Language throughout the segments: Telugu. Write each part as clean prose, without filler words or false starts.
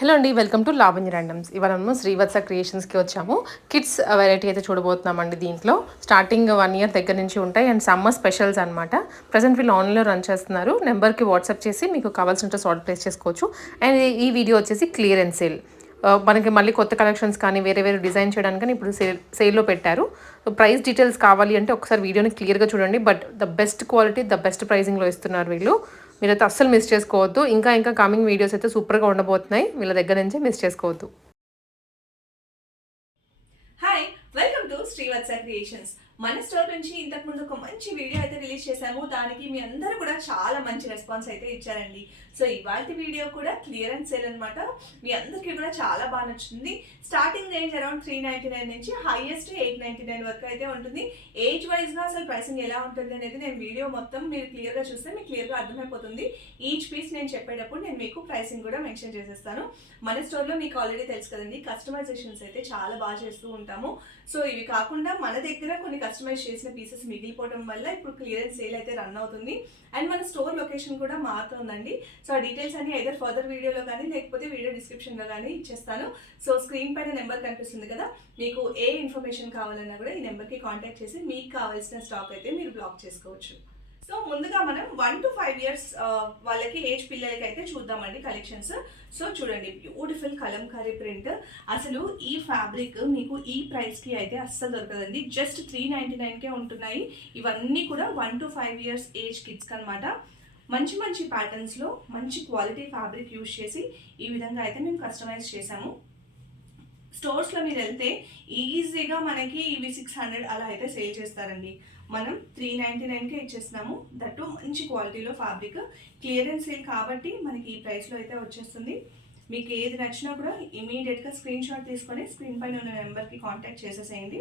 హలో అండి, వెల్కమ్ టు లావణ్య ర్యాండమ్స్. ఇవాళ మేము శ్రీవత్స క్రియేషన్స్కి వచ్చాము. కిడ్స్ వెరైటీ అయితే చూడబోతున్నామండి. దీంట్లో స్టార్టింగ్ 1 year దగ్గర నుంచి ఉంటాయి అండ్ సమ్మర్ స్పెషల్స్ అనమాట. ప్రజెంట్ వీళ్ళు ఆన్లైన్లో రన్ చేస్తున్నారు. నెంబర్కి వాట్సాప్ చేసి మీకు కావాల్సిన డ్రెస్ ఆర్డర్ ప్లేస్ చేసుకోవచ్చు. అండ్ ఈ వీడియో వచ్చేసి క్లియరెన్స్ సేల్. మనకి మళ్ళీ కొత్త కలెక్షన్స్ కానీ వేరే వేరే డిజైన్ చేయడానికి కానీ ఇప్పుడు సేల్లో పెట్టారు. ప్రైస్ డీటెయిల్స్ కావాలి అంటే ఒకసారి వీడియోని క్లియర్గా చూడండి. But the best quality, the best ప్రైజింగ్లో ఇస్తున్నారు వీళ్ళు. మీరైతే అస్సలు మిస్ చేసుకోవద్దు. ఇంకా కమింగ్ వీడియోస్ అయితే సూపర్గా ఉండబోతున్నాయి. వీళ్ళ దగ్గర నుంచి మిస్ చేసుకోవద్దు. Hi, welcome to Srivatsa creations. మన స్టోర్ నుంచి ఇంతకు ముందు ఒక మంచి వీడియో అయితే రిలీజ్ చేశాము. దానికి మీ అందరూ కూడా చాలా మంచి రెస్పాన్స్ అయితే ఇచ్చారండి. సో ఇవాళ వీడియో కూడా క్లియరెన్స్ సేల్ అనమాట. మీ అందరికీ కూడా చాలా బాగా నచ్చుతుంది. స్టార్టింగ్ రేంజ్ అరౌండ్ 399 నుంచి హైయెస్ట్ 899 వరకు అయితే ఉంటుంది. ఏజ్ వైజ్గా అసలు ప్రైసింగ్ ఎలా ఉంటుంది అనేది నేను వీడియో మొత్తం మీరు క్లియర్గా చూస్తే మీకు క్లియర్గా అర్థమైపోతుంది. ఈచ్ పీస్ నేను చెప్పేటప్పుడు నేను మీకు ప్రైసింగ్ కూడా మెన్షన్ చేసేస్తాను. మన స్టోర్లో మీకు ఆల్రెడీ తెలుసు కదండి, కస్టమైజేషన్స్ అయితే చాలా బాగా చేస్తూ ఉంటాము. సో ఇవి కాకుండా మన దగ్గర కొన్ని కస్టమైజ్ చేసిన పీసెస్ మిగిలిపోవడం వల్ల ఇప్పుడు క్లియరెన్స్ సేల్ అయితే రన్ అవుతుంది. అండ్ మన స్టోర్ లొకేషన్ కూడా మారుతుందండి. సో ఆ డీటెయిల్స్ అన్ని ఐదర్ ఫర్దర్ వీడియోలో కానీ లేకపోతే వీడియో డిస్క్రిప్షన్లో కానీ ఇచ్చేస్తాను. సో స్క్రీన్ పైన నెంబర్ కనిపిస్తుంది కదా, మీకు ఏ ఇన్ఫర్మేషన్ కావాలన్నా కూడా ఈ నెంబర్కి కాంటాక్ట్ చేసి మీకు కావాల్సిన స్టాక్ అయితే మీరు బ్లాక్ చేసుకోవచ్చు. సో ముందుగా మనం 1 to 5 years వాళ్ళకి ఏజ్ పిల్లలకి అయితే చూద్దామండి కలెక్షన్స్. సో చూడండి, బ్యూటిఫుల్ కలంకారీ ప్రింట్. అసలు ఈ ఫ్యాబ్రిక్ మీకు ఈ ప్రైస్కి అయితే అస్సలు దొరకదండి. జస్ట్ 399కే ఉంటున్నాయి. ఇవన్నీ కూడా 1 to 5 years ఏజ్ కిడ్స్కి అనమాట. మంచి మంచి ప్యాటర్న్స్లో మంచి క్వాలిటీ ఫ్యాబ్రిక్ యూజ్ చేసి ఈ విధంగా అయితే మేము కస్టమైజ్ చేసాము. స్టోర్స్లో మీరు వెళ్తే ఈజీగా మనకి ఇవి 600 అలా అయితే సేల్ చేస్తారండి. మనం 399కే ఇచ్చేస్తున్నాము. దట్టు మంచి క్వాలిటీలో ఫ్యాబ్రిక్. క్లియరెన్స్ సేల్ కాబట్టి మనకి ఈ ప్రైస్లో అయితే వచ్చేస్తుంది. మీకు ఏది నచ్చినా కూడా ఇమీడియట్గా స్క్రీన్ షాట్ తీసుకొని స్క్రీన్ పైన ఉన్న నెంబర్కి కాంటాక్ట్ చేసేసేయండి.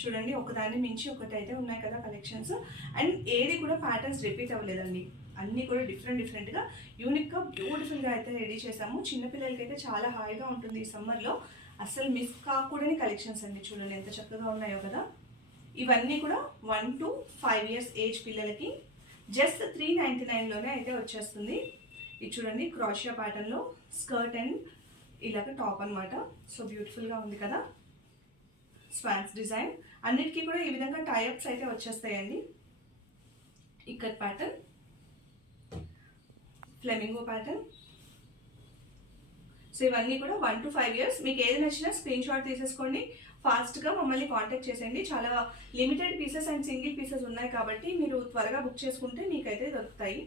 చూడండి, ఒకదాన్ని మించి ఒకటి అయితే ఉన్నాయి కదా కలెక్షన్స్. అండ్ ఏది కూడా ప్యాటర్న్స్ రిపీట్ అవ్వలేదండి. అన్నీ కూడా డిఫరెంట్గా యూనిక్గా బ్యూటిఫుల్గా అయితే రెడీ చేసాము. చిన్నపిల్లలకి అయితే చాలా హాయిగా ఉంటుంది ఈ సమ్మర్లో. అస్సలు మిస్ కాకూడని కలెక్షన్స్ అండి. చూడండి ఎంత చక్కగా ఉన్నాయో కదా. ఇవన్నీ కూడా 1 to 5 years ఏజ్ పిల్లలకి జస్ట్ 399లోనే అయితే వచ్చేస్తుంది. ఇది చూడండి, క్రాషియా ప్యాటర్న్లో స్కర్ట్ అండ్ ఇలాగ టాప్ అనమాట. సో బ్యూటిఫుల్గా ఉంది కదా. స్వాన్స్ డిజైన్ అన్నిటికీ కూడా ఈ విధంగా టైఅప్స్ అయితే వచ్చేస్తాయండి. Ikat pattern, flamingo pattern. So ఇవన్నీ కూడా 1 to 5 years. మీకు ఏది నచ్చినా స్క్రీన్ షాట్ తీసేసుకోండి. ఫాస్ట్గా మమ్మల్ని కాంటాక్ట్ చేసేయండి. చాలా limited pieces and single pieces ఉన్నాయి కాబట్టి మీరు త్వరగా బుక్ చేసుకుంటే మీకైతే దొరుకుతాయి.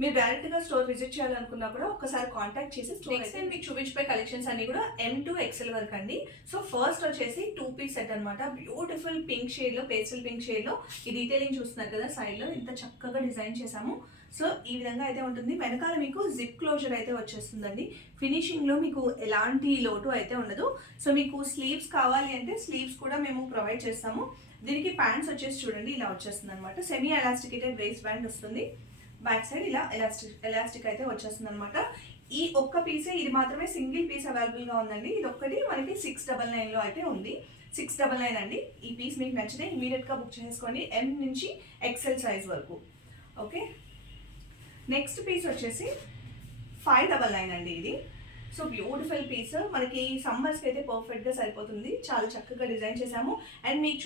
మీరు డైరెక్ట్గా స్టోర్ విజిట్ చేయాలనుకున్నా కూడా ఒకసారి కాంటాక్ట్ చేసి స్టోర్ అయితే మీకు చూపించిపోయే కలెక్షన్స్ అన్ని కూడా M to XL వరకు అండి. సో ఫస్ట్ వచ్చేసి 2-piece సెట్ అనమాట. బ్యూటిఫుల్ పింక్ షేడ్లో, పేస్టల్ పింక్ షేడ్లో ఈ డీటెయిలింగ్ చూస్తున్నారు కదా, సైడ్లో ఇంత చక్కగా డిజైన్ చేసాము. సో ఈ విధంగా అయితే ఉంటుంది. వెనకాల మీకు జిప్ క్లోజర్ అయితే వచ్చేస్తుందండి. ఫినిషింగ్లో మీకు ఎలాంటి లోటు అయితే ఉండదు. సో మీకు స్లీవ్స్ కావాలి అంటే స్లీవ్స్ కూడా మేము ప్రొవైడ్ చేస్తాము. దీనికి ప్యాంట్స్ వచ్చేసి చూడండి ఇలా వచ్చేస్తుంది అనమాట. సెమీ ఎలాస్టికేటెడ్ వేస్ట్ బ్యాండ్ వస్తుంది. బ్యాక్ సైడ్ ఇలా ఎలాస్టిక్ అయితే వచ్చేస్తుంది అనమాట. ఈ ఒక్క పీసే, ఇది మాత్రమే సింగిల్ పీస్ అవైలబుల్గా ఉందండి. ఇది ఒక్కటి మనకి 699లో అయితే ఉంది. 699 అండి. ఈ పీస్ మీకు నచ్చితే ఇమీడియట్గా బుక్ చేసుకోండి. M నుంచి XL సైజ్ వరకు. ఓకే, నెక్స్ట్ పీస్ వచ్చేసి 599 అండి ఇది. సో బ్యూటిఫుల్ పీస్, మనకి సమ్మర్స్కి అయితే పర్ఫెక్ట్గా సరిపోతుంది. చాలా చక్కగా డిజైన్ చేసాము. అండ్ మీకు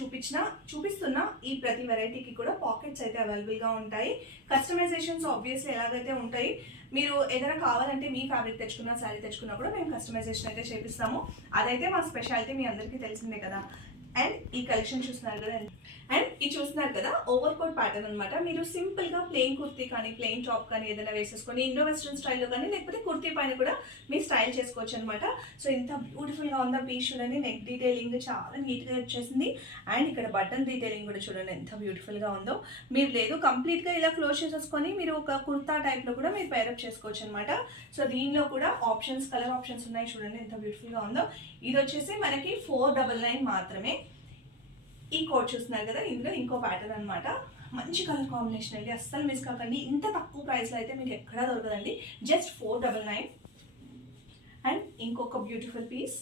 చూపిస్తున్న ఈ ప్రతి వెరైటీకి కూడా పాకెట్స్ అయితే అవైలబుల్గా ఉంటాయి. కస్టమైజేషన్స్ ఆబ్వియస్లీ ఎలాగైతే ఉంటాయి. మీరు ఏదైనా కావాలంటే మీ ఫ్యాబ్రిక్ తెచ్చుకున్నా, శారీ తెచ్చుకున్నా కూడా మేము కస్టమైజేషన్ అయితే చేపిస్తాము. అదైతే మా స్పెషాలిటీ, మీ అందరికీ తెలిసిందే కదా. అండ్ ఈ కలెక్షన్ చూస్తున్నారు కదా, అండ్ ఇది చూస్తున్నారు కదా, ఓవర్ కోట్ ప్యాటర్న్ అనమాట. మీరు సింపుల్గా ప్లెయిన్ కుర్తీ కానీ ప్లెయిన్ టాప్ కానీ ఏదైనా వేసేసుకొని ఇండో వెస్ట్రన్ స్టైల్లో కానీ లేకపోతే కుర్తీ పైన కూడా మీరు స్టైల్ చేసుకోవచ్చు అనమాట. సో ఇంత బ్యూటిఫుల్గా ఉందా పీస్ చూడండి. నెక్ డీటెయిలింగ్ చాలా నీట్గా వచ్చేసింది. అండ్ ఇక్కడ బటన్ డీటెయిలింగ్ కూడా చూడండి ఎంత బ్యూటిఫుల్గా ఉందో. మీరు లేదు కంప్లీట్గా ఇలా క్లోజ్ చేసేసుకొని మీరు ఒక కుర్తా టైప్లో కూడా మీరు పేరప్ చేసుకోవచ్చు అనమాట. సో దీనిలో కూడా ఆప్షన్స్, కలర్ ఆప్షన్స్ ఉన్నాయి. చూడండి ఎంత బ్యూటిఫుల్గా ఉందో. ఇది వచ్చేసి మనకి 499 మాత్రమే. ఈ కోట్ చూస్తున్నారు కదా, ఇందులో ఇంకో ప్యాటర్న్ అనమాట. మంచి కలర్ కాంబినేషన్ అండి, అస్సలు మిస్ కాకండి. ఇంత తక్కువ ప్రైస్లో అయితే మీకు ఎక్కడా దొరకదండి. జస్ట్ 499. అండ్ ఇంకొక బ్యూటిఫుల్ పీస్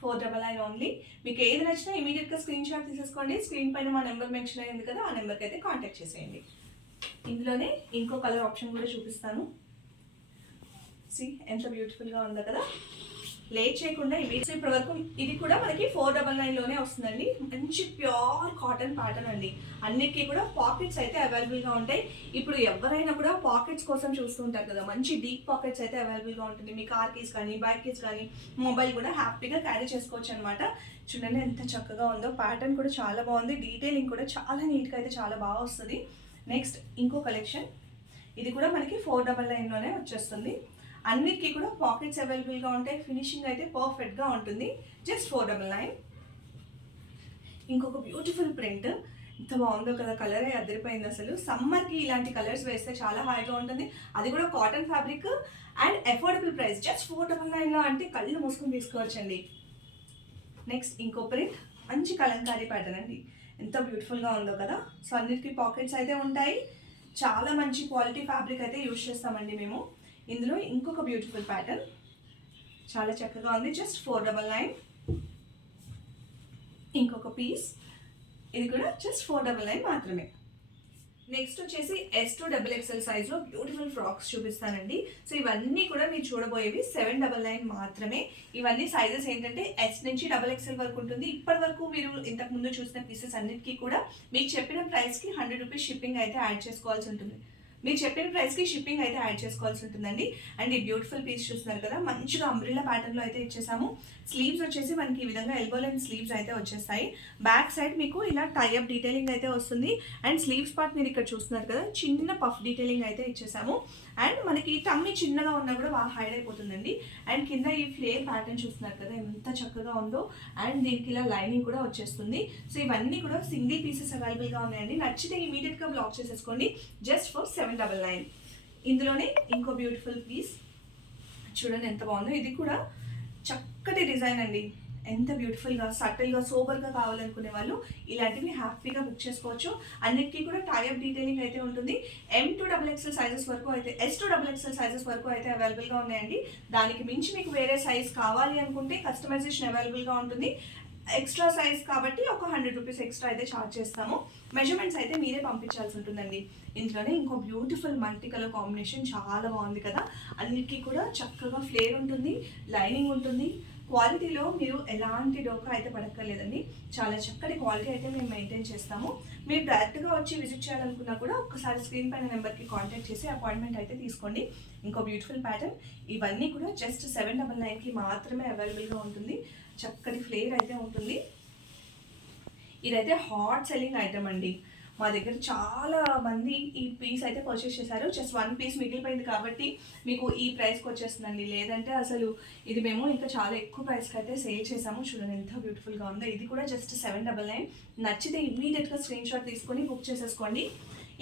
499 ఓన్లీ. మీకు ఏది నచ్చినా ఇమీడియట్గా స్క్రీన్ షాట్ తీసేసుకోండి. స్క్రీన్ పైన మా నెంబర్ మెన్షన్ అయ్యింది కదా, ఆ నెంబర్కి అయితే కాంటాక్ట్ చేసేయండి. ఇందులోనే ఇంకో కలర్ ఆప్షన్ కూడా చూపిస్తాను. ఎంత బ్యూటిఫుల్గా ఉందో కదా. లేట్ చేయకుండా ఇవి ఇప్పటి వరకు ఇది కూడా మనకి 499లోనే వస్తుందండి. మంచి ప్యూర్ కాటన్ ప్యాటర్న్ అండి. అన్నిటికీ కూడా పాకెట్స్ అయితే అవైలబుల్గా ఉంటాయి. ఇప్పుడు ఎవరైనా కూడా పాకెట్స్ కోసం చూస్తూ ఉంటారు కదా, మంచి డీప్ పాకెట్స్ అయితే అవైలబుల్గా ఉంటుంది. మీ కార్ కీస్ కానీ బ్యాగ్ కీస్ కానీ మొబైల్ కూడా హ్యాపీగా క్యారీ చేసుకోవచ్చు అనమాట. చూడండి ఎంత చక్కగా ఉందో. ప్యాటర్న్ కూడా చాలా బాగుంది. డీటెయిలింగ్ కూడా చాలా నీట్గా అయితే చాలా బాగా వస్తుంది. నెక్స్ట్ ఇంకో కలెక్షన్, ఇది కూడా మనకి 499లోనే వచ్చేస్తుంది. అన్నిటికీ కూడా పాకెట్స్ అవైలబుల్గా ఉంటాయి. ఫినిషింగ్ అయితే పర్ఫెక్ట్గా ఉంటుంది. జస్ట్ 499. ఇంకొక బ్యూటిఫుల్ ప్రింట్, ఎంత బాగుందో కదా. కలరే అదిరిపోయింది అసలు. సమ్మర్కి ఇలాంటి కలర్స్ వేస్తే చాలా హాయిగా ఉంటుంది. అది కూడా cotton fabric and affordable price. Just 499లో అంటే కళ్ళు మూసుకొని తీసుకోవచ్చండి. నెక్స్ట్ ఇంకో ప్రింట్, మంచి కలంకారీ ప్యాటర్న్ అండి. ఎంత బ్యూటిఫుల్గా ఉందో కదా. సో అన్నిటికీ పాకెట్స్ అయితే ఉంటాయి. చాలా మంచి క్వాలిటీ ఫ్యాబ్రిక్ అయితే యూజ్ చేస్తామండి మేము. ఇందులో ఇంకొక బ్యూటిఫుల్ ప్యాటర్న్ చాలా చక్కగా ఉంది. జస్ట్ 499. ఇంకొక పీస్, ఇది కూడా జస్ట్ 499 మాత్రమే. నెక్స్ట్ వచ్చేసి S2XXL సైజ్లో బ్యూటిఫుల్ ఫ్రాక్స్ చూపిస్తానండి. సో ఇవన్నీ కూడా మీరు చూడబోయేవి 799 మాత్రమే. ఇవన్నీ సైజెస్ ఏంటంటే S నుంచి XXL వరకు ఉంటుంది. ఇప్పటి వరకు మీరు ఇంతకు ముందు చూసిన పీసెస్ అన్నిటికీ కూడా మీకు చెప్పిన ప్రైస్కి 100 రూపీస్ షిప్పింగ్ అయితే యాడ్ చేసుకోవాల్సి ఉంటుంది. మీరు చెప్పిన ప్రైస్కి షిప్పింగ్ అయితే యాడ్ చేసుకోవాల్సి ఉంటుందండి. అండ్ ఈ బ్యూటిఫుల్ పీస్ చూస్తున్నారు కదా, మంచిగా అంబ్రిల్లా ప్యాటర్న్లో అయితే ఇచ్చేసాము. స్లీవ్స్ వచ్చేసి మనకి ఈ విధంగా ఎల్బో లెంత్ స్లీవ్స్ అయితే వచ్చేస్తాయి. బ్యాక్ సైడ్ మీకు ఇలా టైఅప్ డీటెయిలింగ్ అయితే వస్తుంది. అండ్ స్లీవ్స్ పార్ట్ మీరు ఇక్కడ చూస్తున్నారు కదా, చిన్న పఫ్ డీటెయిలింగ్ అయితే ఇచ్చేసాము. అండ్ మనకి టమ్మీ చిన్నగా ఉన్నా కూడా బాగా హైడ్ అయిపోతుందండి. అండ్ కింద ఈ ఫ్లేర్ ప్యాటర్న్ చూస్తున్నారు కదా, ఎంత చక్కగా ఉందో. అండ్ దీనికి ఇలా లైనింగ్ కూడా వచ్చేస్తుంది. సో ఇవన్నీ కూడా సింగిల్ పీసెస్ అవైలబుల్గా ఉన్నాయండి. నచ్చితే ఇమీడియట్గా బ్లాక్ చేసేసుకోండి. Just for 799. ఇందులోనే ఇంకో బ్యూటిఫుల్ పీస్ చూడండి ఎంత బాగుందో. ఇది కూడా చక్కటి డిజైన్ అండి. ఎంత బ్యూటిఫుల్గా సటిల్గా సోబర్గా కావాలనుకునే వాళ్ళు ఇలాంటివి హ్యాపీగా బుక్ చేసుకోవచ్చు. అన్నిటికీ కూడా టైఅప్ డీటెయిలింగ్ అయితే ఉంటుంది. M2XXL సైజెస్ వరకు అయితే S2XXL సైజెస్ వరకు అయితే అవైలబుల్గా ఉన్నాయండి. దానికి మించి మీకు వేరే సైజ్ కావాలి అనుకుంటే కస్టమైజేషన్ అవైలబుల్గా ఉంటుంది. ఎక్స్ట్రా సైజ్ కాబట్టి ఒక 100 రూపీస్ ఎక్స్ట్రా అయితే ఛార్జ్ చేస్తాము. మెజర్మెంట్స్ అయితే మీరే పంపించాల్సి ఉంటుందండి. ఇందులోనే ఇంకో బ్యూటిఫుల్ మల్టీ కలర్ కాంబినేషన్ చాలా బాగుంది కదా. అన్నిటికీ కూడా చక్కగా ఫ్లేర్ ఉంటుంది, లైనింగ్ ఉంటుంది. క్వాలిటీలో మీరు ఎలాంటి డోకా అయితే పడక్కర్లేదండి. చాలా చక్కటి క్వాలిటీ అయితే మేము మెయింటైన్ చేస్తాము. మీరు డైరెక్ట్గా వచ్చి విజిట్ చేయాలనుకున్నా కూడా ఒకసారి స్క్రీన్ పైన నెంబర్కి కాంటాక్ట్ చేసి అపాయింట్మెంట్ అయితే తీసుకోండి. ఇంకో బ్యూటిఫుల్ ప్యాటర్న్, ఇవన్నీ కూడా జస్ట్ 799కి మాత్రమే అవైలబుల్గా ఉంటుంది. చక్కటి ఫ్లేర్ అయితే ఉంటుంది. ఇదైతే హాట్ సెల్లింగ్ ఐటమ్ అండి. మా దగ్గర చాలా మంది ఈ పీస్ అయితే పర్చేస్ చేశారు. జస్ట్ 1 పీస్ మిగిలిపోయింది కాబట్టి మీకు ఈ ప్రైస్కి వచ్చేస్తుందండి. లేదంటే అసలు ఇది మేము ఇంకా చాలా ఎక్కువ ప్రైస్కి అయితే సేల్ చేసాము. చూడండి ఎంత బ్యూటిఫుల్గా ఉందో. ఇది కూడా జస్ట్ 799. నచ్చితే ఇమ్మీడియట్గా స్క్రీన్ షాట్ తీసుకొని బుక్ చేసేసుకోండి.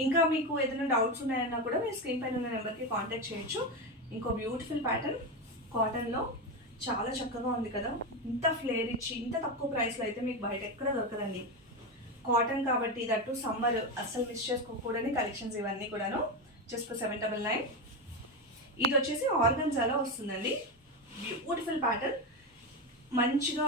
ఇంకా మీకు ఏదైనా డౌట్స్ ఉన్నాయన్నా కూడా మీరు స్క్రీన్ పైన ఉన్న నెంబర్కి కాంటాక్ట్ చేయొచ్చు. ఇంకో బ్యూటిఫుల్ ప్యాటర్న్ కాటన్లో చాలా చక్కగా ఉంది కదా. ఇంత ఫ్లేర్ ఇచ్చి ఇంత తక్కువ ప్రైస్లో అయితే మీకు బయట ఎక్కడ దొరకదండి. కాటన్ కాబట్టి దట్టు సమ్మర్ అస్సలు మిస్ చేసుకోకూడని కలెక్షన్స్ ఇవన్నీ కూడాను. Just for 799. ఇది వచ్చేసి ఆర్గన్జాలో వస్తుందండి. బ్యూటిఫుల్ ప్యాటర్న్, మంచిగా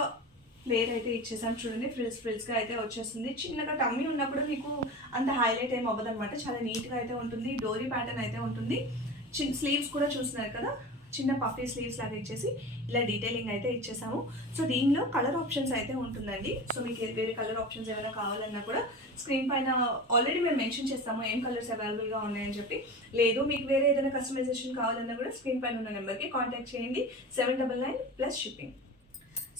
ఫ్లేర్ అయితే ఇచ్చేసాం. చూడండి ఫ్రిల్స్గా అయితే వచ్చేస్తుంది. చిన్నగా టమ్మీ ఉన్నప్పుడు మీకు అంత హైలైట్ ఏం అవ్వదు అనమాట. చాలా నీట్గా అయితే ఉంటుంది. డోరీ ప్యాటర్న్ అయితే ఉంటుంది. స్లీవ్స్ కూడా చూస్తున్నారు కదా, చిన్న పఫీ స్లీవ్స్ లాగా ఇచ్చేసి ఇలా డీటెయిలింగ్ అయితే ఇచ్చేసాము. సో దీనిలో కలర్ ఆప్షన్స్ అయితే ఉంటుందండి. సో మీకు వేరే కలర్ ఆప్షన్స్ ఏమైనా కావాలన్నా కూడా స్క్రీన్ పైన ఆల్రెడీ మేము మెన్షన్ చేస్తాము ఏం కలర్స్ అవైలబుల్గా ఉన్నాయని చెప్పి. లేదు మీకు వేరే ఏదైనా కస్టమైజేషన్ కావాలన్నా కూడా స్క్రీన్ పైన ఉన్న నెంబర్కి కాంటాక్ట్ చేయండి. 799 ప్లస్ షిప్పింగ్.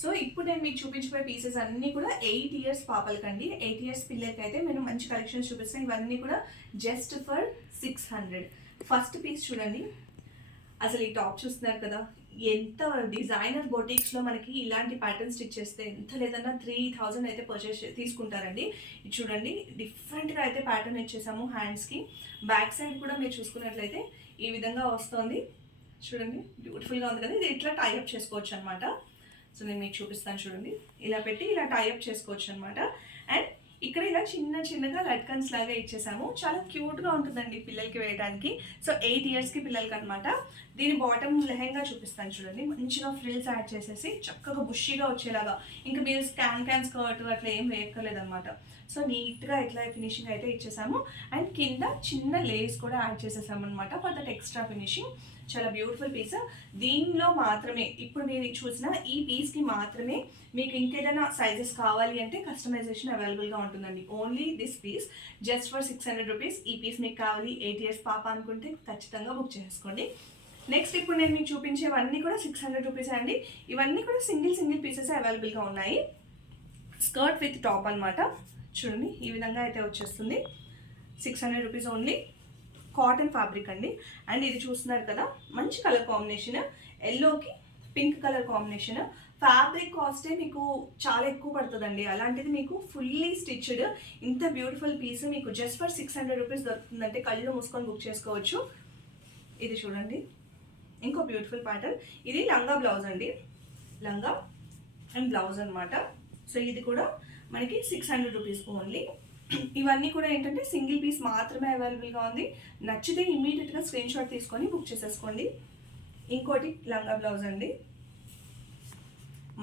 సో ఇప్పుడు నేను మీకు చూపించిపోయే పీసెస్ అన్నీ కూడా 8 ఇయర్స్ పాపలకండి. 8 ఇయర్స్ పిల్లలకి అయితే నేను మంచి కలెక్షన్స్ చూపిస్తాను. ఇవన్నీ కూడా జస్ట్ ఫర్ 600. ఫస్ట్ పీస్ చూడండి, అసలు ఈ టాప్ చూస్తున్నారు కదా, ఎంత డిజైనర్ బొటిక్స్లో మనకి ఇలాంటి ప్యాటర్న్ స్టిచ్ చేస్తే ఎంత లేదన్నా 3000 అయితే పర్చేస్ తీసుకుంటారండి. ఇది చూడండి డిఫరెంట్గా అయితే ప్యాటర్న్ ఇచ్చేసాము హ్యాండ్స్కి. బ్యాక్ సైడ్ కూడా మీరు చూసుకున్నట్లయితే ఈ విధంగా వస్తుంది. చూడండి బ్యూటిఫుల్గా ఉంది కదా. ఇది ఇట్లా టైఅప్ చేసుకోవచ్చు అనమాట. సో నేను మీకు చూపిస్తాను చూడండి. ఇలా పెట్టి ఇలా టైఅప్ చేసుకోవచ్చు అనమాట. అండ్ ఇక్కడ ఇలా చిన్నగా లట్కన్స్ లాగా ఇచ్చేసాము. చాలా క్యూట్గా ఉంటుందండి పిల్లలకి వేయడానికి. సో 8 ఇయర్స్కి పిల్లలకి అనమాట. దీని బాటమ్ లెహంగా చూపిస్తాను చూడండి. మంచిగా ఫ్రిల్స్ యాడ్ చేసేసి చక్కగా బుషీగా వచ్చేలాగా, ఇంకా మీరు క్యాన్ స్కర్ట్ అట్లా ఏం వేయక్కర్లేదు అనమాట. సో నీట్గా ఇట్లా ఫినిషింగ్ అయితే ఇచ్చేసాము. అండ్ కింద చిన్న లేస్ కూడా యాడ్ చేసేసాము అనమాట ఫర్ దట్ ఎక్స్ట్రా ఫినిషింగ్. చాలా బ్యూటిఫుల్ పీస్. దీనిలో మాత్రమే ఇప్పుడు మీరు చూసిన ఈ పీస్కి మాత్రమే మీకు ఇంకేదైనా సైజెస్ కావాలి అంటే కస్టమైజేషన్ అవైలబుల్గా ఉంటుందండి. Only this piece just for 600 rupees. ఈ పీస్ మీకు కావాలి 8 years పాప అనుకుంటే ఖచ్చితంగా బుక్ చేసుకోండి. నెక్స్ట్ ఇప్పుడు నేను మీకు చూపించేవన్నీ కూడా 600 రూపీస్ అండి. ఇవన్నీ కూడా సింగిల్ పీసెస్ అవైలబుల్గా ఉన్నాయి. స్కర్ట్ విత్ టాప్ అనమాట. చూడండి ఈ విధంగా అయితే వచ్చేస్తుంది. 600 రూపీస్ ఓన్లీ. కాటన్ ఫ్యాబ్రిక్ అండి. అండ్ ఇది చూస్తున్నారు కదా, మంచి కలర్ కాంబినేషన్, ఎల్లోకి పింక్ కలర్ కాంబినేషన్. ఫ్యాబ్రిక్ కాస్టే మీకు చాలా ఎక్కువ పడుతుందండి. అలాంటిది మీకు ఫుల్లీ స్టిచ్డ్ ఇంత బ్యూటిఫుల్ పీస్ మీకు జస్ట్ ఫర్ 600 రూపీస్ దొరుకుతుందంటే కళ్ళు మూసుకొని బుక్ చేసుకోవచ్చు. ఇది చూడండి ఇంకో బ్యూటిఫుల్ ప్యాటర్న్. ఇది లంగా బ్లౌజ్ అండి. లంగా అండ్ బ్లౌజ్ అనమాట. సో ఇది కూడా మనకి 600 రూపీస్ ఓన్లీ. ఇవన్నీ కూడా ఏంటంటే సింగిల్ పీస్ మాత్రమే అవైలబుల్గా ఉంది. నచ్చితే ఇమీడియట్గా స్క్రీన్ షాట్ తీసుకొని బుక్ చేసేసుకోండి. ఇంకోటి లంగా బ్లౌజ్ అండి.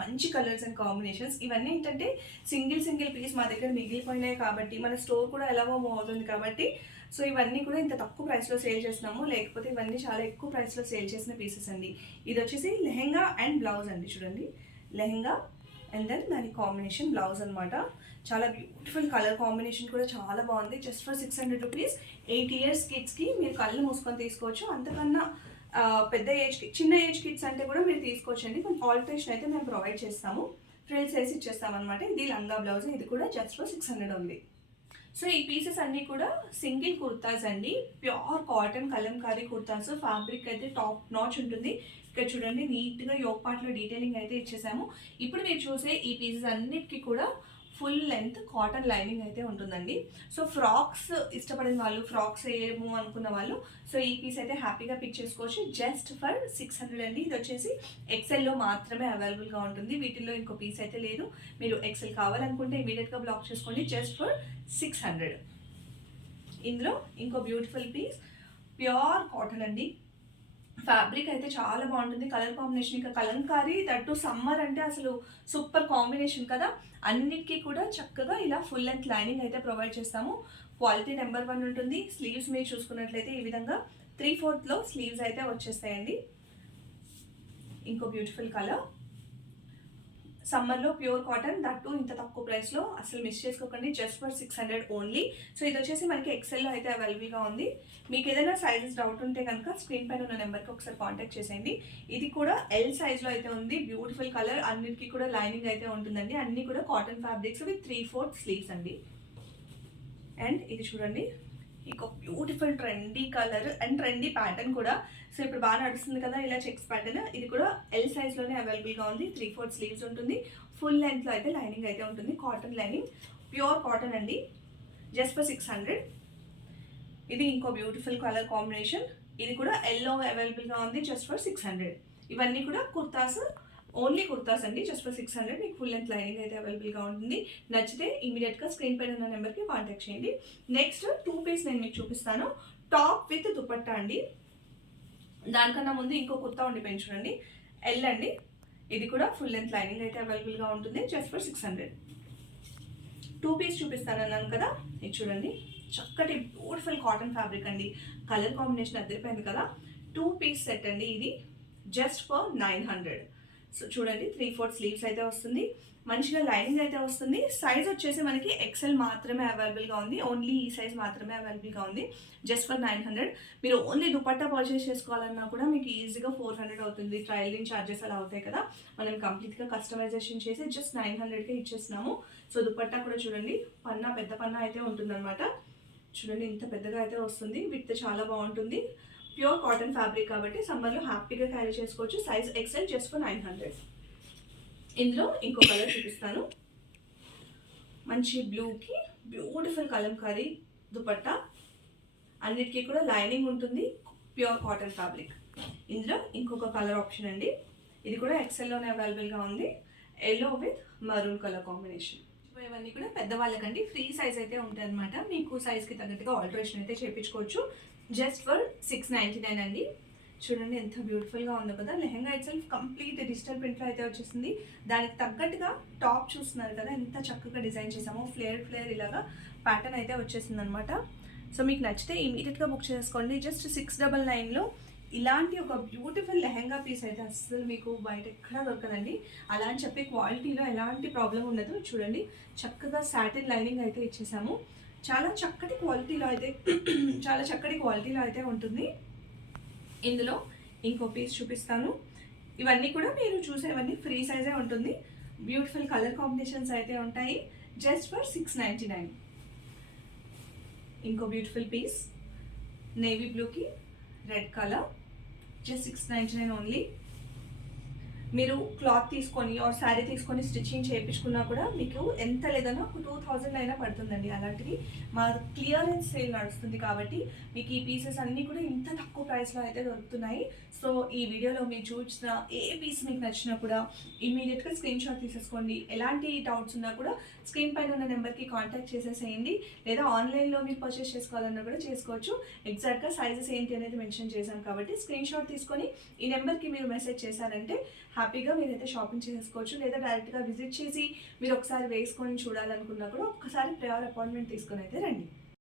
మంచి కలర్స్ అండ్ కాంబినేషన్స్. ఇవన్నీ ఏంటంటే సింగిల్ పీస్ మా దగ్గర మిగిలిపోయినాయి కాబట్టి మన స్టోర్ కూడా ఎలాగో మూవ్ అవుతుంది కాబట్టి సో ఇవన్నీ కూడా ఇంత తక్కువ ప్రైస్లో సేల్ చేస్తున్నాము. లేకపోతే ఇవన్నీ చాలా ఎక్కువ ప్రైస్లో సేల్ చేసిన పీసెస్ అండి. ఇది వచ్చేసి లెహెంగా అండ్ బ్లౌజ్ అండి. చూడండి లెహెంగా అండ్ దెన్ దాని కాంబినేషన్ బ్లౌజ్ అనమాట. చాలా బ్యూటిఫుల్ కలర్ కాంబినేషన్ కూడా చాలా బాగుంది. Just for 600 rupees. 8 years కిడ్స్కి మీరు కళ్ళు మూసుకొని తీసుకోవచ్చు. అంతకన్నా పెద్ద ఏజ్కి చిన్న ఏజ్ కిడ్స్ అంటే కూడా మీరు తీసుకోవచ్చండి. కొంచెం ఆల్టరేషన్ అయితే మేము ప్రొవైడ్ చేస్తాము. ఫ్రిల్స్ వేసి ఇచ్చేస్తామన్నమాట. ఇది లంగా బ్లౌజ్. ఇది కూడా జస్ట్ ఫర్ 600 ఉంది. సో ఈ పీసెస్ అన్నీ కూడా సింగిల్ కుర్తాస్ అండి. Pure cotton Kalamkari kurtas. Fabric అయితే టాప్ నాచ్ ఉంటుంది. ఇక్కడ చూడండి నీట్గా యోగ్ పార్ట్లో డీటెయిలింగ్ అయితే ఇచ్చేసాము. ఇప్పుడు మీరు చూసే ఈ పీసెస్ అన్నిటికీ కూడా ఫుల్ లెంత్ కాటన్ లైనింగ్ అయితే ఉంటుందండి. సో ఫ్రాక్స్ ఇష్టపడిన వాళ్ళు, ఫ్రాక్స్ ఏమో అనుకున్న వాళ్ళు సో ఈ పీస్ అయితే హ్యాపీగా పిక్ చేసుకోవచ్చు. జస్ట్ ఫర్ 600 అండి. ఇది వచ్చేసి ఎక్సెల్లో మాత్రమే అవైలబుల్గా ఉంటుంది. వీటిల్లో ఇంకో పీస్ అయితే లేదు. మీరు ఎక్సెల్ కావాలనుకుంటే ఇమీడియట్గా బ్లాక్ చేసుకోండి. Just for 600. ఇందులో ఇంకో బ్యూటిఫుల్ పీస్ ప్యూర్ కాటన్ అండి. ఫ్యాబ్రిక్ అయితే చాలా బాగుంటుంది. కలర్ కాంబినేషన్ ఇంకా కలంకారీ దట్టు సమ్మర్ అంటే అసలు సూపర్ కాంబినేషన్ కదా. అన్నిటికీ కూడా చక్కగా ఇలా ఫుల్ లెంత్ లైనింగ్ అయితే ప్రొవైడ్ చేస్తాము. క్వాలిటీ నెంబర్ 1 ఉంటుంది. స్లీవ్స్ మీరు చూసుకున్నట్లయితే ఈ విధంగా 3/4 స్లీవ్స్ అయితే వచ్చేస్తాయండి. ఇంకో బ్యూటిఫుల్ కలర్. సమ్మర్లో ప్యూర్ కాటన్ దట్టు ఇంత తక్కువ ప్రైస్లో అసలు మిస్ చేసుకోకండి. Just for 600 only. సో ఇది వచ్చేసి మనకి ఎక్సెల్లో అయితే అవైలబుల్గా ఉంది. మీకు ఏదైనా సైజెస్ డౌట్ ఉంటే కనుక స్క్రీన్ పైన ఉన్న నెంబర్కి ఒకసారి కాంటాక్ట్ చేసేయండి. ఇది కూడా ఎల్ సైజ్లో అయితే ఉంది. Beautiful colour. అన్నిటికీ కూడా లైనింగ్ అయితే ఉంటుందండి. అన్నీ కూడా కాటన్ ఫ్యాబ్రిక్స్ విత్ 3/4 స్లీవ్స్ అండి. అండ్ ఇది చూడండి ఇంకో beautiful trendy colour and trendy pattern కూడా. సో ఇప్పుడు బాగా నడుస్తుంది కదా ఇలా చెక్స్ ప్యాటర్న్. ఇది కూడా ఎల్ సైజ్లోనే అవైలబుల్గా ఉంది. 3/4 స్లీవ్స్ ఉంటుంది. ఫుల్ లెంత్లో అయితే లైనింగ్ అయితే ఉంటుంది. కాటన్ లైనింగ్, ప్యూర్ కాటన్ అండి. Just for 600. ఇది ఇంకో బ్యూటిఫుల్ కలర్ కాంబినేషన్. ఇది కూడా ఎల్లో అవైలబుల్గా ఉంది. Just for 600. ఇవన్నీ కూడా కుర్తాస్, ఓన్లీ కుర్తాస్ అండి. Just for 600. మీకు ఫుల్ లెంత్ లైనింగ్ అయితే అవైలబుల్గా ఉంటుంది. నచ్చితే ఇమీడియట్గా స్క్రీన్ పైన ఉన్న నెంబర్కి కాంటాక్ట్ చేయండి. నెక్స్ట్ 2 పీస్ నేను మీకు చూపిస్తాను. టాప్ విత్ దుపట్టా అండి. దానికన్నా ముందు ఇంకో కుర్తా ఉండిపోయింది చూడండి. ఎల్ అండి. ఇది కూడా ఫుల్ లెంత్ లైనింగ్ అయితే అవైలబుల్గా ఉంటుంది. Just for 600. 2 పీస్ చూపిస్తాను అన్నాను కదా. ఇది చూడండి చక్కటి బ్యూటిఫుల్ కాటన్ ఫ్యాబ్రిక్ అండి. కలర్ కాంబినేషన్ అదిరిపోయింది కదా. 2 పీస్ సెట్ అండి ఇది. Just for 900. సో చూడండి 3/4 స్లీవ్స్ అయితే వస్తుంది. మంచిగా లైనింగ్ అయితే వస్తుంది. సైజ్ వచ్చేసి మనకి ఎక్సెల్ మాత్రమే అవైలబుల్గా ఉంది. ఓన్లీ ఈ సైజ్ మాత్రమే అవైలబుల్గా ఉంది. Just for 900. మీరు ఓన్లీ దుపట్టా పర్చేస్ చేసుకోవాలన్నా కూడా మీకు ఈజీగా 400 అవుతుంది. ట్రయలింగ్ ఛార్జెస్ అలా అవుతాయి కదా. మనం కంప్లీట్గా కస్టమైజేషన్ చేసి జస్ట్ 900కే ఇచ్చేస్తున్నాము. సో దుపట్టా కూడా చూడండి పన్నా పెద్ద పన్నా అయితే ఉంటుందన్నమాట. చూడండి ఇంత పెద్దగా అయితే వస్తుంది. విత్ చాలా బాగుంటుంది. ప్యూర్ కాటన్ ఫ్యాబ్రిక్ కాబట్టి సమ్మర్లో హ్యాపీగా క్యారీ చేసుకోవచ్చు. Size XL just for 900. ఇందులో ఇంకో కలర్ చూపిస్తాను. మంచి బ్లూకి బ్యూటిఫుల్ కలంకారీ దుపట్టా. అన్నిటికీ కూడా లైనింగ్ ఉంటుంది. Pure cotton fabric. ఇందులో ఇంకొక కలర్ ఆప్షన్ అండి. ఇది కూడా ఎక్సెల్లోనే అవైలబుల్గా ఉంది. Yellow with maroon colour combination. ఇవన్నీ కూడా పెద్దవాళ్ళకండి. ఫ్రీ సైజ్ అయితే ఉంటాయి అనమాట. మీకు సైజ్కి తగ్గట్టుగా ఆల్టరేషన్ అయితే చేయించుకోవచ్చు. జస్ట్ ఫర్ 699 అండి. చూడండి ఎంత బ్యూటిఫుల్గా ఉందో కదా. లెహెంగా ఇట్సెల్ఫ్ కంప్లీట్ డిజిటల్ ప్రింట్లో అయితే వచ్చేసింది. దానికి తగ్గట్టుగా టాప్ చూస్తున్నారు కదా ఎంత చక్కగా డిజైన్ చేసామో. ఫ్లేర్ ఇలాగా ప్యాటర్న్ అయితే వచ్చేసింది అనమాట. సో మీకు నచ్చితే ఇమీడియట్గా బుక్ చేసుకోండి. జస్ట్ 699లో ఇలాంటి ఒక బ్యూటిఫుల్ లెహెంగా పీస్ అయితే అస్సలు మీకు బయట ఎక్కడా దొరకదండి. అలా అని చెప్పి క్వాలిటీలో ఎలాంటి ప్రాబ్లం ఉండదు. చూడండి చక్కగా సాటిన్ లైనింగ్ అయితే ఇచ్చేసాము. చాలా చక్కటి క్వాలిటీలో అయితే చాలా చక్కటి క్వాలిటీలో అయితే ఉంటుంది. ఇందులో ఇంకో పీస్ చూపిస్తాను. ఇవన్నీ కూడా మీరు చూసేవన్నీ ఫ్రీ సైజే ఉంటుంది. బ్యూటిఫుల్ కలర్ కాంబినేషన్స్ అయితే ఉంటాయి. Just for 699. ఇంకో బ్యూటిఫుల్ పీస్ నేవీ బ్లూకి రెడ్ కలర్, జస్ట్ 699 ఓన్లీ. మీరు క్లాత్ తీసుకొని ఆర్ శారీ తీసుకొని స్టిచ్చింగ్ చేయించుకున్నా కూడా మీకు ఎంత లేదన్నా 2000 అయినా పడుతుందండి. అలాంటివి మా క్లియరెన్స్ సేల్ నడుస్తుంది కాబట్టి మీకు ఈ పీసెస్ అన్నీ కూడా ఇంత తక్కువ ప్రైస్లో అయితే దొరుకుతున్నాయి. సో ఈ వీడియోలో మీరు చూసిన ఏ పీస్ మీకు నచ్చినా కూడా ఇమీడియట్గా స్క్రీన్ షాట్ తీసేసుకోండి. ఎలాంటి డౌట్స్ ఉన్నా కూడా స్క్రీన్ పైన ఉన్న నెంబర్కి కాంటాక్ట్ చేసేసేయండి. లేదా ఆన్లైన్లో మీరు పర్చేస్ చేసుకోవాలన్నా కూడా చేసుకోవచ్చు. ఎగ్జాక్ట్గా సైజెస్ ఏంటి అనేది మెన్షన్ చేశాం కాబట్టి స్క్రీన్ షాట్ తీసుకొని ఈ నెంబర్కి మీరు మెసేజ్ చేశారంటే హ్యాపీగా మీరైతే షాపింగ్ చేసుకోవచ్చు. లేదా డైరెక్ట్గా విజిట్ చేసి మీరు ఒకసారి వేసుకొని చూడాలనుకున్నా కూడా ఒక్కసారి ప్రయర్ అపాయింట్మెంట్ తీసుకొని అయితే రండి.